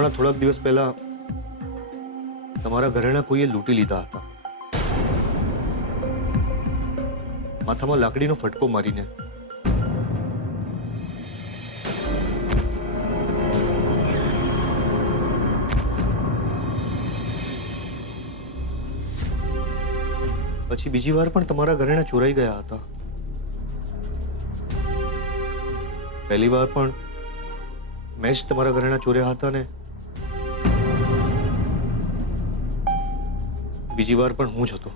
હમણાં થોડાક દિવસ પહેલા તમારા ઘરેણા કોઈએ લૂંટી લીધા હતા. માથામાં લાકડીનો ફટકો મારીને. પછી બીજી વાર પણ તમારા ઘરેણા ચોરાઈ ગયા હતા. પહેલી વાર પણ મેં જ તમારા ઘરેણા ચોર્યા હતા ને બીજી વાર પણ હું જ હતો.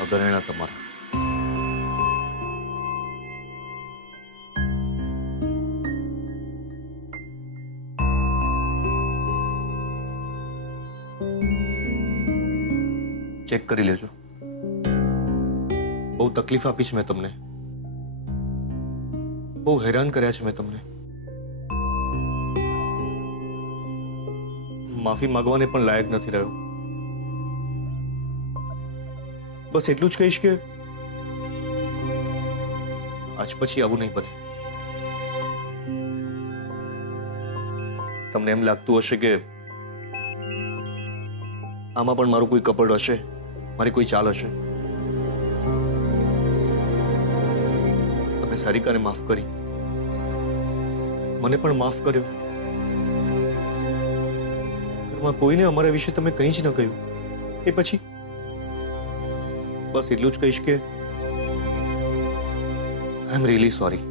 આ ઘરેણા તમારા. ચેક કરી લેજો. બહુ તકલીફ આપી છે મેં તમને, બહુ હેરાન કર્યા છે મેં તમને. માફી માંગવાને પણ લાયક નથી રહ્યો. બસ એટલું જ કહીશ કે આજ પછી આવું નહીં બને. તમને એમ લાગતું હશે કે આમાં પણ મારું કોઈ કપડ હશે, મારી કોઈ ચાલ હશે. તમે સારિકાને માફ કરી, મને પણ માફ કર્યો. ઘરમાં કોઈને અમારા વિશે તમે કંઈ જ ન કહ્યું. એ પછી બસ એટલું જ કહીશ કે આઈ એમ રિયલી સોરી.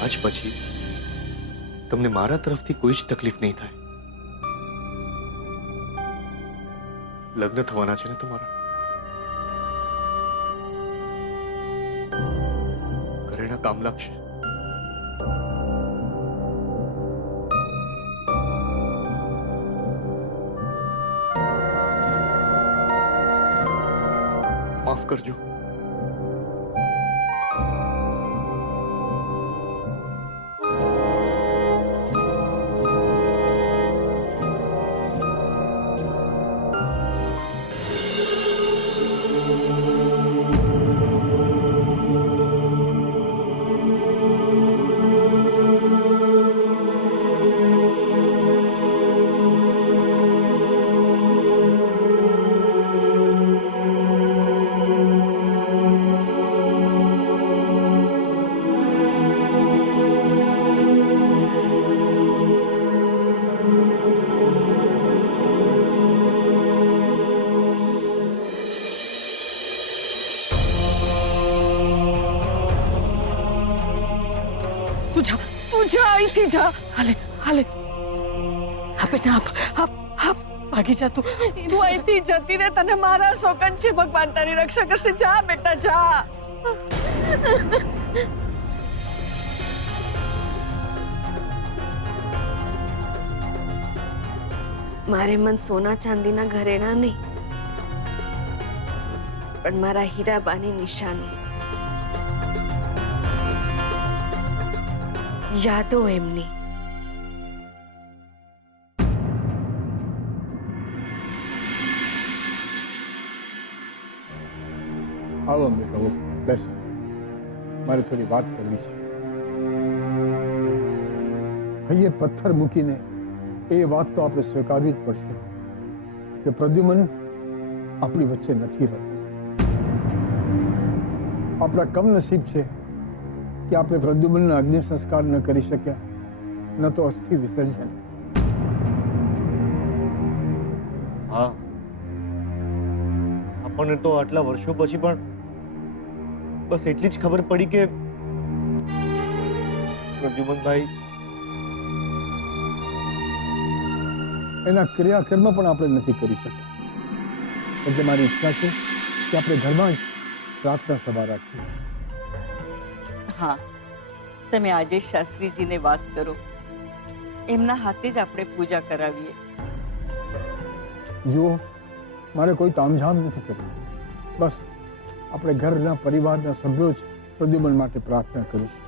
આજ પછી તમને મારા તરફથી કોઈ જ તકલીફ નહીં થાય. લગ્ન થવાના છે ને તમારા? ઘરેણા કામ લાગશે. માફ કરજો. અહીંથી જા. હાલે હાલે. બેટા ભાગી જા. તું અહીંથી જતી રે. તને મારા શોકન છે. ભગવાન તારી રક્ષા કરશે. જા બેટા જા. મારે મન સોના ચાંદીના ઘરેણા નહીં, પણ મારા હીરાબાની નિશાની, યાદો એમની. આવો બેટા, બસ મારે થોડી વાત કરવી છે. હૈયે પથ્થર મૂકીને એ વાત તો આપણે સ્વીકારવી જ પડશે કે પ્રદ્યુમન આપણી વચ્ચે નથી રહેતો. આપણા કમનસીબ છે કે આપણે પ્રદ્યુમનના અગ્નિ સંસ્કાર ન કરી શક્યા, ન તો અસ્થિ વિસર્જન. હા, આપણને તો આટલા વર્ષો પછી પણ બસ એટલી જ ખબર પડી કે પ્રદ્યુમનભાઈ એના ક્રિયાકર્મ પણ આપણે નથી કરી શક્યા. એટલે મારી ઈચ્છા છે કે આપણે ઘરમાં જ પ્રાર્થના સભા રાખીએ. હા, તમે આજે શાસ્ત્રીજીને વાત કરો. એમના હાથે જ આપણે પૂજા કરાવીએ. જુઓ, મારે કોઈ તામઝામ નથી કરવી. બસ આપણે ઘરના પરિવારના સભ્યો જ પ્રદ્યુમન માટે પ્રાર્થના કરીશું.